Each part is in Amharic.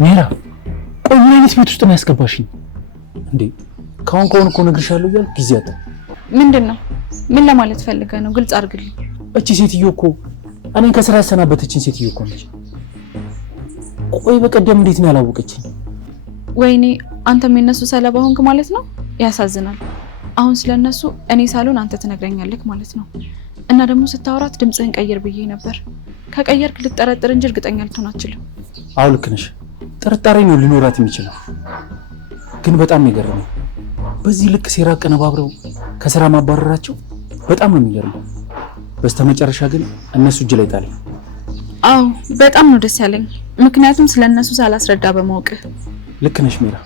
ሜራ ቆይ ምን አይነት ቤት ውስጥ ነው ያስገባሽኝ እንዴ? ካሁን እኮ ነግርሻለሁ እያልኩ ጊዜ አጣ። ምንድነው? ምን ለማለት ፈልገህ ነው? ግልጽ አድርግልኝ። እቺ ሴትዮ እኮ እኔን ከስራ ያሰናበተችኝ ሴትዮ እኮ ነች። ቆይ በቀደም እንዴት ነው ያላወቀችኝ? ወይኔ አንተም የነሱ ሰለባ ሆንክ ማለት ነው። ያሳዝናል። አሁን ስለነሱ እኔ ሳልሆን አንተ ትነግረኛለህ ማለት ነው። እና ደግሞ ስታወራት ድምፅህን ቀይር ብዬ ነበር። ከቀየርክ ልትጠረጥር እንጂ እርግጠኛ ልትሆን አትችልም። አዎ ልክ ነሽ። ጥርጣሬ ነው ሊኖራት የሚችለው። ግን በጣም የሚገርመው በዚህ ልክ ሴራ አቀነባብረው ከስራ ማባረራቸው በጣም ነው የሚገርመው። በስተመጨረሻ ግን እነሱ እጅ ላይ ጣለኝ። አዎ በጣም ነው ደስ ያለኝ፣ ምክንያቱም ስለነሱ ሳላስረዳ በማወቅህ። ልክ ነሽ ሜራ።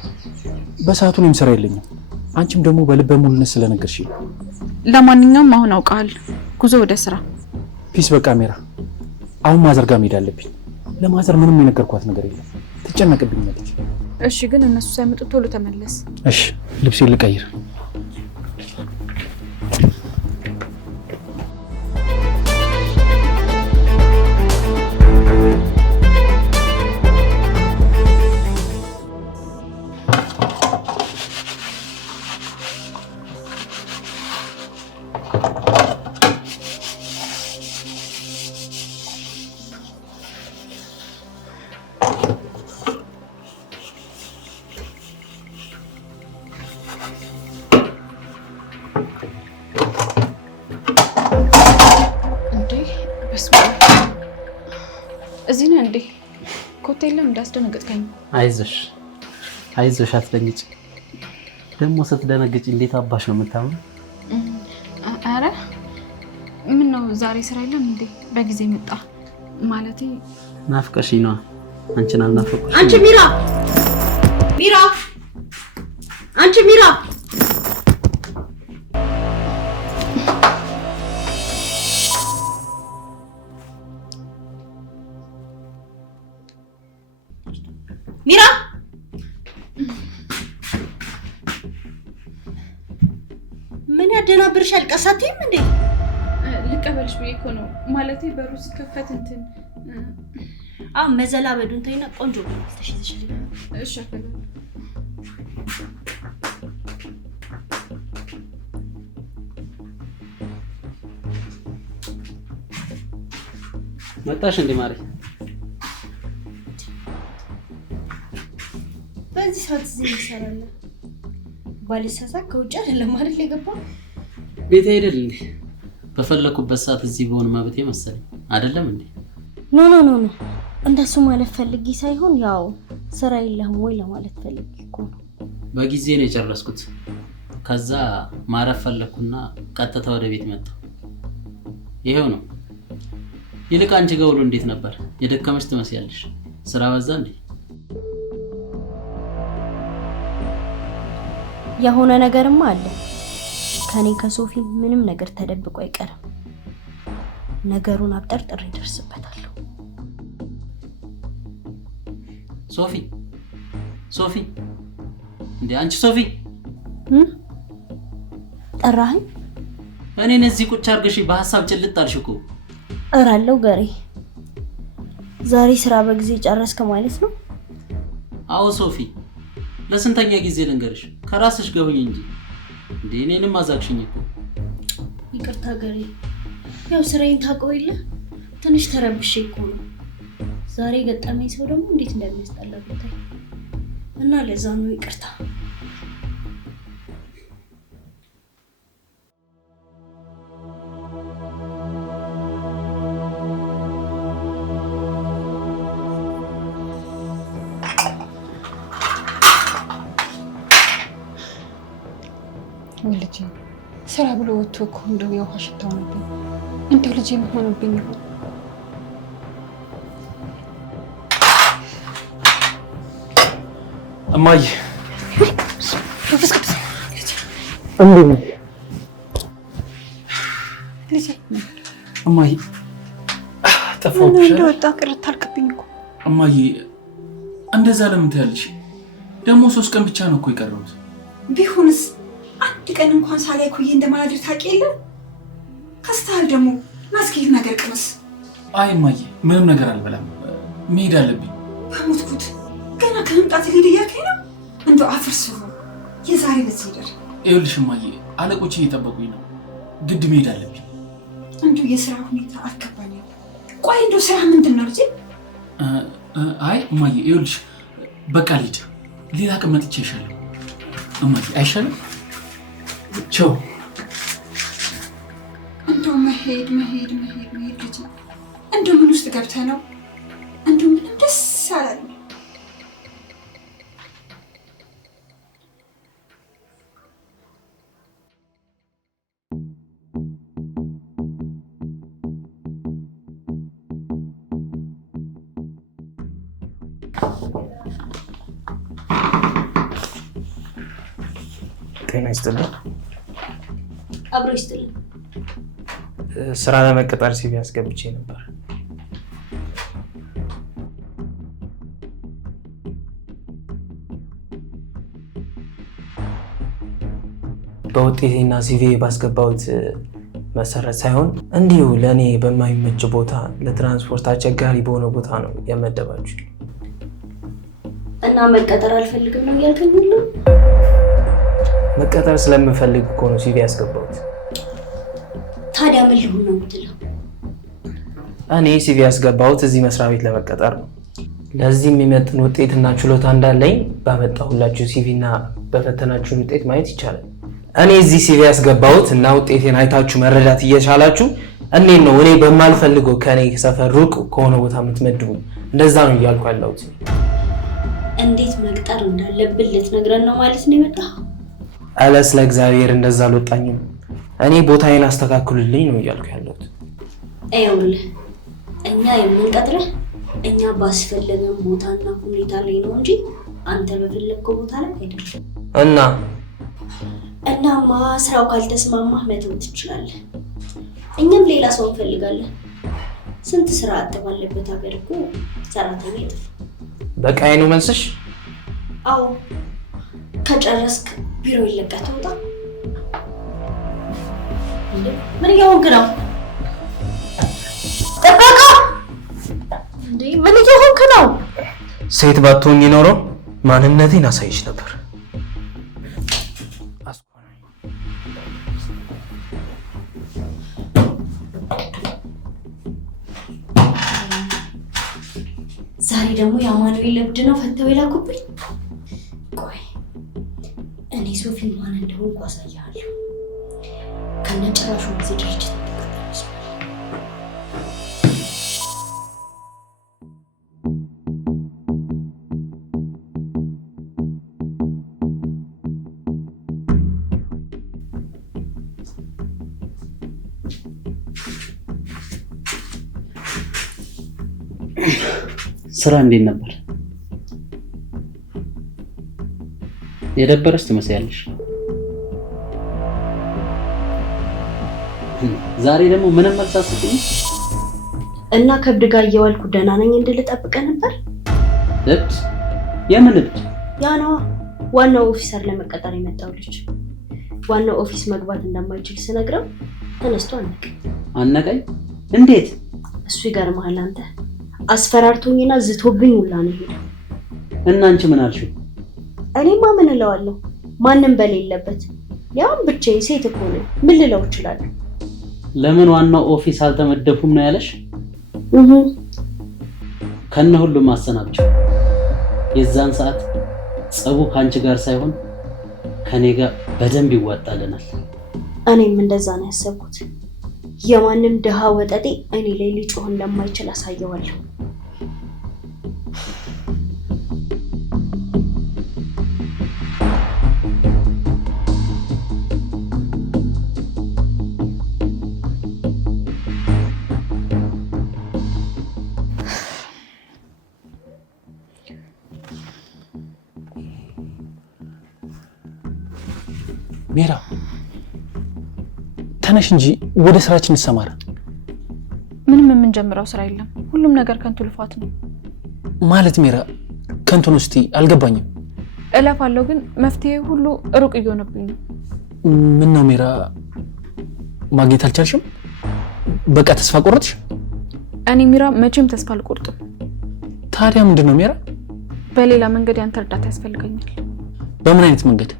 በሰዓቱ እኔም ስራ የለኝም፣ አንቺም ደግሞ በልበ ሙሉነት ስለነገርሽኝ። ለማንኛውም አሁን አውቀሃል። ጉዞ ወደ ስራ። ፒስ። በቃ ሜራ አሁን ማዘር ጋር መሄድ አለብኝ። ለማዘር ምንም የነገርኳት ነገር የለም፣ ትጨነቅብኛለች። እሺ ግን እነሱ ሳይመጡ ቶሎ ተመለስ። እሺ ልብሴን ልቀይር። እዚህ ነህ እንዴ? ኮቴ የለም እንዳስደነግጥከኝ። አይዞሽ አትደንግጭ። ደግሞ ስትደነግጭ እንዴት አባሽ ነው የምታምነው? አረ ምን ነው ዛሬ ስራ የለም እንዴ? በጊዜ መጣ ማለቴ ናፍቀሽኝ ነዋ። አንቺን አልናፈቅኩሽ? አንቺ ሚራ አንቺ ሚራ ሚራ ምን ያደናብርሻል? ቀሳቴም እንዴ ልቀበልሽ ብዬ እኮ ነው። ማለቴ በሩ ሲከፈት እንትን መዘላበዱን ተይና ቆንጆ ነው ተሽሽልኝ። እሺ አፈለ መጣሽ እንዴ ማሪ? በዚህ ሰዓት እዚህ ይሰራል። ባልሳሳት ከውጭ አይደለም ማለት የገባው ቤት አይደል እንዴ? በፈለኩበት ሰዓት እዚህ በሆነ ማብቴ መሰለኝ አይደለም እንዴ? ኖ እንደሱ ማለት ፈልጊ ሳይሆን ያው ስራ የለህም ወይ ለማለት ፈልጊ እኮ ነው። በጊዜ ነው የጨረስኩት። ከዛ ማረፍ ፈለኩና ቀጥታ ወደ ቤት መጣሁ። ይሄው ነው። ይልቅ አንቺ ጋር ውሎ እንዴት ነበር? የደከመሽ ትመስያለሽ። ስራ በዛ እንዴ? የሆነ ነገርማ አለ። ከኔ ከሶፊ ምንም ነገር ተደብቆ አይቀርም። ነገሩን አብጠርጥሬ እደርስበታለሁ። ሶፊ እንዴ አንቺ ሶፊ ጠራኸኝ? እኔን እዚህ ቁጭ አድርገሽ በሐሳብ ጭልጥ አልሽ እኮ። እራለው ገሬ ዛሬ ስራ በጊዜ ጨረስክ ማለት ነው? አዎ ሶፊ፣ ለስንተኛ ጊዜ ልንገርሽ? ከራስሽ ጋር ሁኚ እንጂ እንዴ እኔንም አዛግሽኝ እኮ። ይቅርታ ገሬ፣ ያው ስራዬን ታውቀው የለ ትንሽ ተረብሼ እኮ ነው። ዛሬ ገጠመኝ ሰው ደግሞ እንዴት እንደሚያስጠላበት እና ለዛ ነው ይቅርታ። ልጄ ስራ ብሎ ወጥቶ እኮ እንደው የውሃ ሽታው ነበር። እንደው ልጄ ምን ሆነብኝ ይሆን? እማዬ ፍስክት እንዴ ልጄ እማዬ ጠፋሁብሽ። እንደወጣ ቅርት አልክብኝ እኮ እማዬ። እንደዛ ለምን ትያለሽ? ደግሞ 3 ቀን ብቻ ነው እኮ የቀረሁት። ቢሆንስ አንድ ቀን እንኳን ሳላይ ኩዬ እንደማላድር ታውቂ የለ? ከስታል ደግሞ ማስኪት ነገር ቅመስ። አይ እማዬ ምንም ነገር አልበላም፣ መሄድ አለብኝ። በሞትኩት ከመምጣት ሊድ እያልከኝ ነው? እንደው አፍርስ ነው የዛሬ በዚህ ይደር። ይኸውልሽ እማዬ አለቆች እየጠበቁኝ ነው፣ ግድ መሄድ አለብኝ። እንደው የስራ ሁኔታ አልገባኝም። ቆይ እንደው ስራ ምንድን ነው ልጄ? አይ እማዬ ይኸውልሽ በቃ ልሂድ፣ ሌላ ቀን መጥቼ ይሻላል እማዬ አይሻልም? ቻው። እንደው መሄድ ልጅ እንደው ምን ውስጥ ገብተህ ነው? እንደው ምንም ደስ አላለኝ። ጤና ይስጥልኝ። አብሮ ይስጥልኝ። ስራ ለመቀጠር ሲቪ አስገብቼ ነበር። በውጤቴና ሲቪ ባስገባሁት መሰረት ሳይሆን እንዲሁ ለእኔ በማይመች ቦታ፣ ለትራንስፖርት አስቸጋሪ በሆነ ቦታ ነው የመደባችሁ። እና መቀጠር አልፈልግም ነው እያልከኝ ሁሉ? መቀጠር ስለምፈልግ እኮ ነው ሲቪ ያስገባሁት። ታዲያ ምን ልሁን ነው የምትለው? እኔ ሲቪ ያስገባሁት እዚህ መስሪያ ቤት ለመቀጠር ነው። ለዚህ የሚመጥን ውጤትና ችሎታ እንዳለኝ ባመጣሁላችሁ ሲቪ እና በፈተናችሁን ውጤት ማየት ይቻላል። እኔ እዚህ ሲቪ ያስገባሁት እና ውጤቴን አይታችሁ መረዳት እየቻላችሁ እኔን ነው እኔ በማልፈልገው ከኔ ሰፈር ሩቅ ከሆነ ቦታ የምትመድቡ። እንደዛ ነው እያልኩ ያለሁት። እንዴት መቅጠር እንዳለብን ልትነግረን ነው ማለት ነው የመጣኸው? አለ ስለ እግዚአብሔር እንደዛ አልወጣኝም። እኔ ቦታዬን አስተካክሉልኝ ነው እያልኩ ያለሁት። ይኸውልህ እኛ የምንቀጥረህ እኛ ባስፈለገን ቦታና ሁኔታ ላይ ነው እንጂ አንተ በፈለግከው ቦታ ላይ አይደለም። እናማ ስራው ካልተስማማህ መተው ትችላለህ። እኛም ሌላ ሰው እንፈልጋለን። ስንት ስራ አጥ ባለበት ሀገር እኮ ሰራተኛ ይጥፋ። በቃ ነው መልስሽ? አዎ ከጨረስክ ቢሮ ይለቀህ ትወጣ። ምን እየሆንክ ነው? ጠበቃ እንዴ! ምን እየሆንክ ነው? ሴት ባትሆኝ ኖሮ ማንነቴን አሳይሽ ነበር። ዛሬ ደግሞ የአማኑኤል ለብድ ነው ፈተው የላኩብኝ። ቆይ እኔ ሶፊ ማን እንደሆንኩ አሳያለሁ። ከነጭራሹ ጊዜ ድርጅት ተቀጣለች። ስራ እንዴት ነበር? የደበረሽ ትመስያለሽ። ዛሬ ደግሞ ምንም መልስ አትሰጪኝ እና ከብድ ጋር እየዋልኩ ደህና ነኝ እንድል ጠብቀህ ነበር? እብድ? የምን እብድ? ያ ነዋ ዋናው ኦፊሰር ለመቀጠር የመጣው ልጅ። ዋናው ኦፊስ መግባት እንደማይችል ስነግረው ተነስቶ አነቀኝ። እንዴት? እሱ ይገርምሃል አንተ። አስፈራርቶኝና ዝቶብኝ ሁላ ነው ሄደው። እና አንቺ ምን አልሽው? እኔማ ምን እለዋለሁ? ማንም በሌለበት ያም ብቻዬን ሴት እኮ ነኝ። ምን ልለው እችላለሁ? ለምን ዋናው ኦፊስ አልተመደብኩም ነው ያለሽ? ከነ ሁሉም አሰናብቸው። የዛን ሰዓት ጸቡ ካንቺ ጋር ሳይሆን ከኔ ጋር በደንብ ይዋጣልናል። እኔም እንደዛ ነው ያሰብኩት። የማንም ድሃ ወጠጤ እኔ ላይ ሊጮህ እንደማይችል አሳየዋለሁ። ሜራ ተነሽ እንጂ ወደ ስራችን እንሰማራ። ምንም የምንጀምረው ስራ የለም። ሁሉም ነገር ከንቱ ልፋት ነው። ማለት ሜራ ከንቱ ነው? እስቲ አልገባኝም። እለፋለሁ ግን መፍትሄ ሁሉ ሩቅ እየሆነብኝ ነው። ምን ነው ሜራ ማግኘት አልቻልሽም? በቃ ተስፋ ቆረጥሽ? እኔ ሚራ መቼም ተስፋ አልቆርጥም። ታዲያ ምንድነው ሜራ? በሌላ መንገድ ያንተ እርዳታ ያስፈልገኛል። በምን አይነት መንገድ?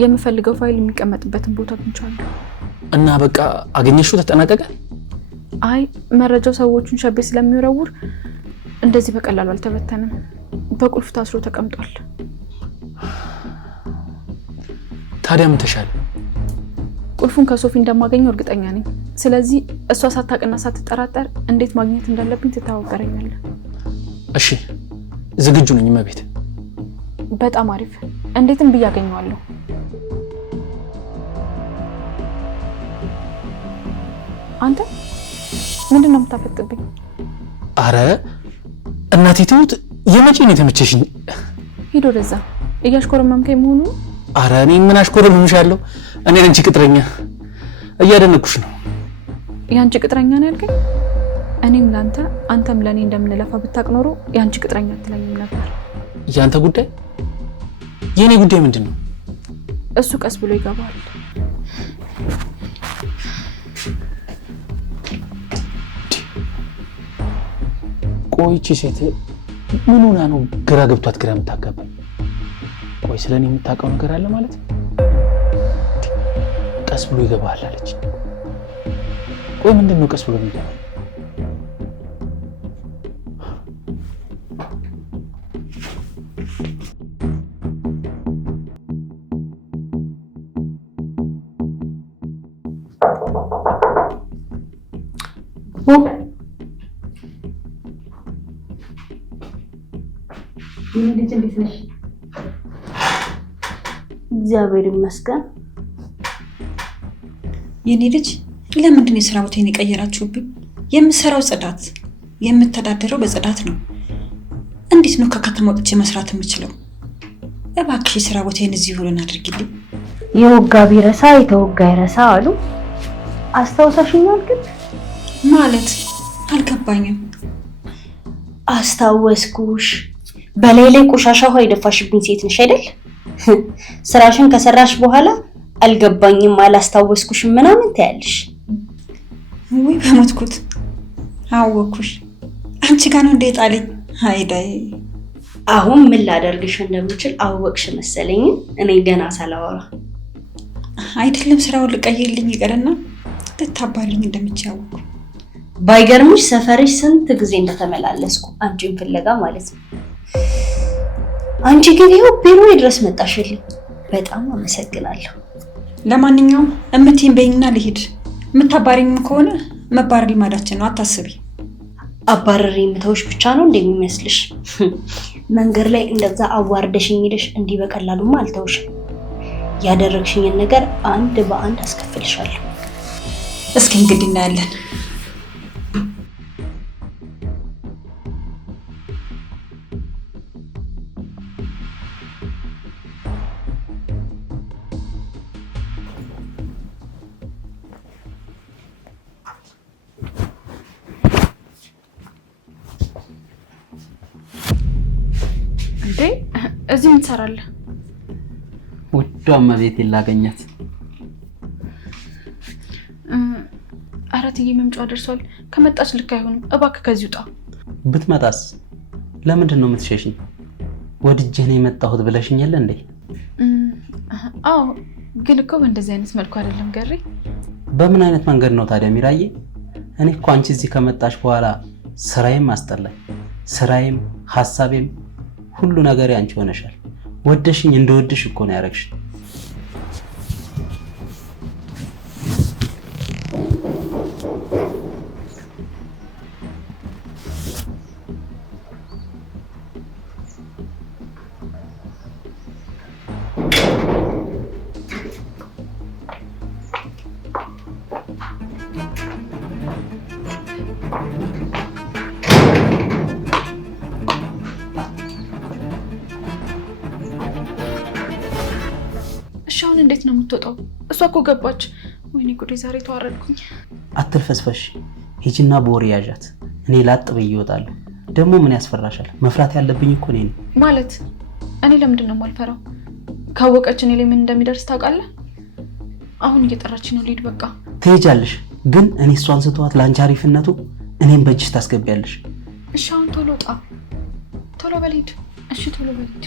የምፈልገው ፋይል የሚቀመጥበትን ቦታ አግኝቻለሁ። እና በቃ አገኘሽው? ተጠናቀቀ? አይ መረጃው ሰዎቹን ሸቤ ስለሚወረውር እንደዚህ በቀላሉ አልተበተንም። በቁልፍ ታስሮ ተቀምጧል። ታዲያ ምን ተሻለ? ቁልፉን ከሶፊ እንደማገኘው እርግጠኛ ነኝ። ስለዚህ እሷ ሳታውቅና ሳትጠራጠር እንዴት ማግኘት እንዳለብኝ ትተባበረኛለህ። እሺ ዝግጁ ነኝ እመቤት። በጣም አሪፍ። እንዴትም ብዬ አገኘዋለሁ። አንተ ምንድን ነው የምታፈጥብኝ? አረ እናቴ ትሙት፣ የመቼ ነው የተመቸሽኝ? ሂድ ወደዛ። እያሽኮረመምከኝ መሆኑ? አረ እኔ ምን አሽኮረምምሻለሁ? እኔ ለአንቺ ቅጥረኛ እያደነኩሽ ነው። የአንቺ ቅጥረኛ ነው ያልከኝ? እኔም ለአንተ አንተም ለእኔ እንደምንለፋ ብታቅ ኖሮ የአንቺ ቅጥረኛ አትለኝም ነበር። የአንተ ጉዳይ የእኔ ጉዳይ ምንድን ነው? እሱ ቀስ ብሎ ይገባል። ቆይቺ ሴት ምን ሆና ነው ግራ ገብቷት ግራ የምታጋባኝ? ቆይ ስለኔ የምታውቀው ነገር አለ ማለት ነው? ቀስ ብሎ ይገባል አለች። ቆይ ምንድን ነው ቀስ ብሎ የሚገባው? እግዚአብሔር ይመስገን። የኔ ልጅ ለምንድን ነው የስራ ቦታዬን የቀየራችሁብኝ? የምሰራው ጽዳት፣ የምተዳደረው በጽዳት ነው። እንዴት ነው ከከተማ ወጥቼ መስራት የምችለው? እባክሽ የስራ ቦታዬን እዚህ ሁሉን አድርጊልኝ። የወጋ ቢረሳ የተወጋ ይረሳ አሉ። አስታውሳሽኛል? ግን ማለት አልገባኝም። አስታወስኩሽ። በላይ ላይ ቆሻሻ ውሃ የደፋሽብኝ ሴት ነሽ አይደል? ስራሽን ከሰራሽ በኋላ አልገባኝም፣ አላስታወስኩሽም ምናምን ታያለሽ። ወይ በሞትኩት አወኩሽ። አንቺ ጋር ነው እንደ ጣለኝ። አይዳይ አሁን ምን ላደርግሽ እንደምችል አወቅሽ መሰለኝ። እኔ ገና ሳላወራ አይደለም ስራውን ልቀይርልኝ ይቀርና ልታባልኝ እንደምትያወቁ። ባይገርምሽ ሰፈርሽ ስንት ጊዜ እንደተመላለስኩ አንቺን ፍለጋ ማለት ነው። አንቺ ግን ይኸው ቢሮ ድረስ መጣሽልኝ። በጣም አመሰግናለሁ። ለማንኛውም እምቴን በይኝና ልሂድ። የምታባሪኝም ከሆነ መባረር ልማዳችን ነው፣ አታስቢ። አባረሬ የምተውሽ ብቻ ነው እንደሚመስልሽ? መንገድ ላይ እንደዛ አዋርደሽኝ ሄደሽ እንዲህ በቀላሉማ አልተውሽም። ያደረግሽኝን ነገር አንድ በአንድ አስከፍልሻለሁ። እስኪ እንግዲህ እናያለን። እንዴ እዚህ ምን ትሰራለህ? ውዷ እመቤቴ ላገኛት። ኧረ እትዬ መምጫዋ ደርሷል። ከመጣች ልክ አይሆንም። እባክህ ከዚህ ውጣ። ብትመጣስ ለምንድን ነው የምትሸሽኝ? ወድጄ ነው የመጣሁት ብለሽኝ የለ እንዴ? አዎ ግን እኮ በእንደዚህ አይነት መልኩ አይደለም ገሪ። በምን አይነት መንገድ ነው ታዲያ ሚራዬ? እኔ እኮ አንቺ እዚህ ከመጣሽ በኋላ ስራዬም አስጠላኝ። ስራዬም ሀሳቤም ሁሉ ነገር አንቺ ሆነሻል። ወደሽኝ እንደወድሽ እኮ ነው ያረግሽ። አሁን እንዴት ነው የምትወጣው? እሷ እኮ ገባች። ወይኔ ጉዴ ዛሬ ተዋረድኩኝ። አትልፈስፈሽ፣ ሂጂና በወሬ ያዣት። እኔ ላጥ ብዬ እወጣለሁ። ደግሞ ምን ያስፈራሻል? መፍራት ያለብኝ እኮ እኔ ነኝ። ማለት እኔ ለምንድን ነው የማልፈራው? ካወቀች እኔ ላይ ምን እንደሚደርስ ታውቃለህ? አሁን እየጠራችኝ ነው፣ ልሂድ በቃ። ትሄጃለሽ፣ ግን እኔ እሷን ስተዋት ለአንቺ አሪፍነቱ እኔም በእጅሽ ታስገቢያለሽ። እሺ አሁን ቶሎ ውጣ። ቶሎ በል ሂድ። እሺ ቶሎ በል ሂድ።